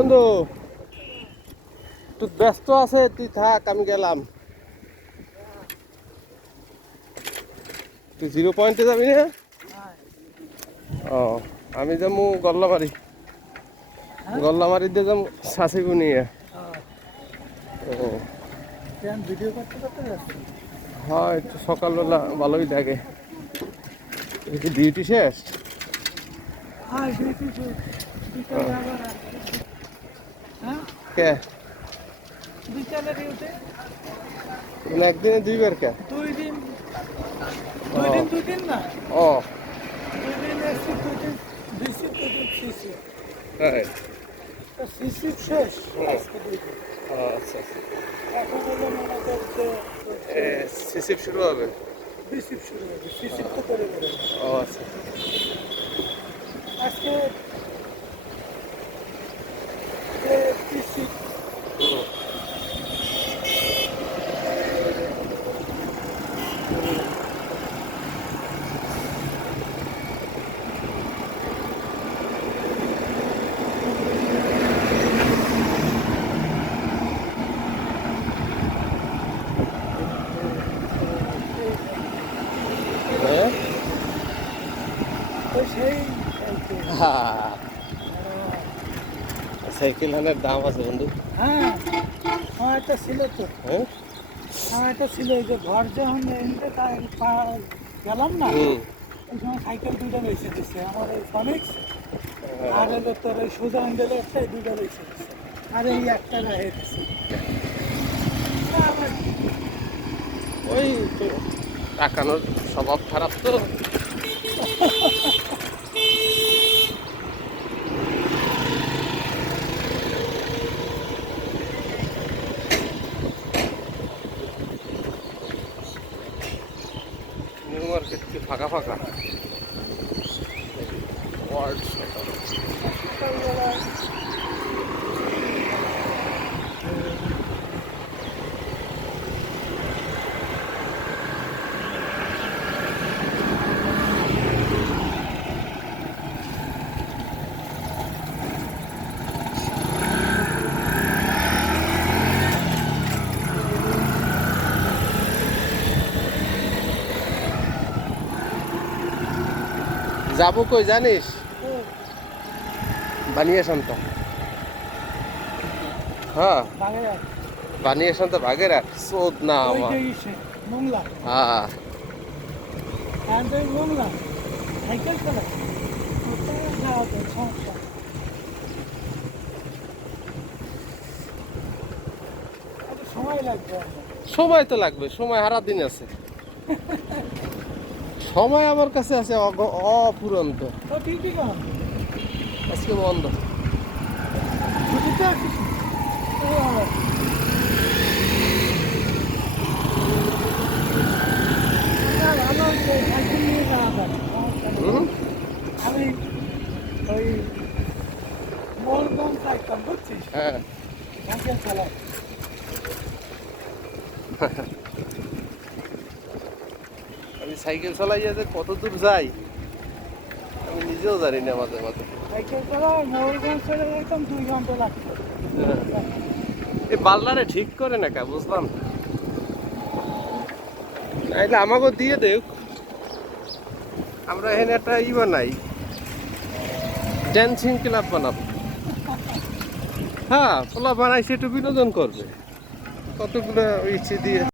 বন্ধু তুই ব্যস্ত আছে তুই থাক আমি গেলাম। তুই জিরো পয়েন্টে যাবি না? ও আমি যাব গল্লামারি। গল্লামারিতে যাব শাসিগু নিয়ে। ও। হয় একটু সকালবেলা ভালোই থাকে এটা ডিউটি শেষ? হ্যাঁ ডিউটি হ্যাঁ কে? বিকালে ডিউটি একদিনে দুইবার কে? দুই দিন। দুই দিন দুই দিন না? ও। দুই দিন দুই দুই দিন সিসি শেষ। আচ্ছা আচ্ছা। এখন হলো মনে সিসিপ শুরু হবে? শুরু হবে। সিসি তো করে করে ও আচ্ছা। আজকে ডিসি হুম। হ্যাঁ? তো সেই আর কি। হা, সাইকেল হানের দাম আছে বন্ধু। হ্যাঁ আমার একটা ছিল তো। হ্যাঁ? আমার একটা ছিল এই যে ঘর যখন গেলাম না ওই সময় সাইকেল দুইটা বেছে দিচ্ছে আমার এই ফনিক্স আর হলো তোর ওই সোজা হ্যান্ডেলে একটা দুইটা বেছে দিচ্ছে আর এই একটা রেখে দিচ্ছে ওই তো টাকানোর স্বভাব খারাপ তো। নিউ মার্কেট কি ফাঁকা ফাঁকা ওয়ার্ড যাব কই জানিস? ও, তো হ্যাঁ। বাগেরহাট। তো ভাগের আর সোদ না আমার। হ্যাঁ। হ্যাঁ আমার। সময় তো লাগবে সময় হারা দিন আছে। সময় আমার কাছে আছে অফুরন্ত আজকে বন্ধ? আমি ওই মোরগম চাইতাম বুঝছিস? হ্যাঁ। চালাই সাইকেল চালাই যে কত দূর যাই আমি নিজেও জানি না মাঝে মাঝে। এই পাল্লারে ঠিক করে না কা বুঝলাম। নাইলে আমাকে দিয়ে দেখ আমরা এখানে একটা ই বানাই। ড্যান্সিং ক্লাব বানাবো। হ্যাঁ পোলা বানাইছে একটু বিনোদন করবে। কতগুলো ইচ্ছে দিয়ে।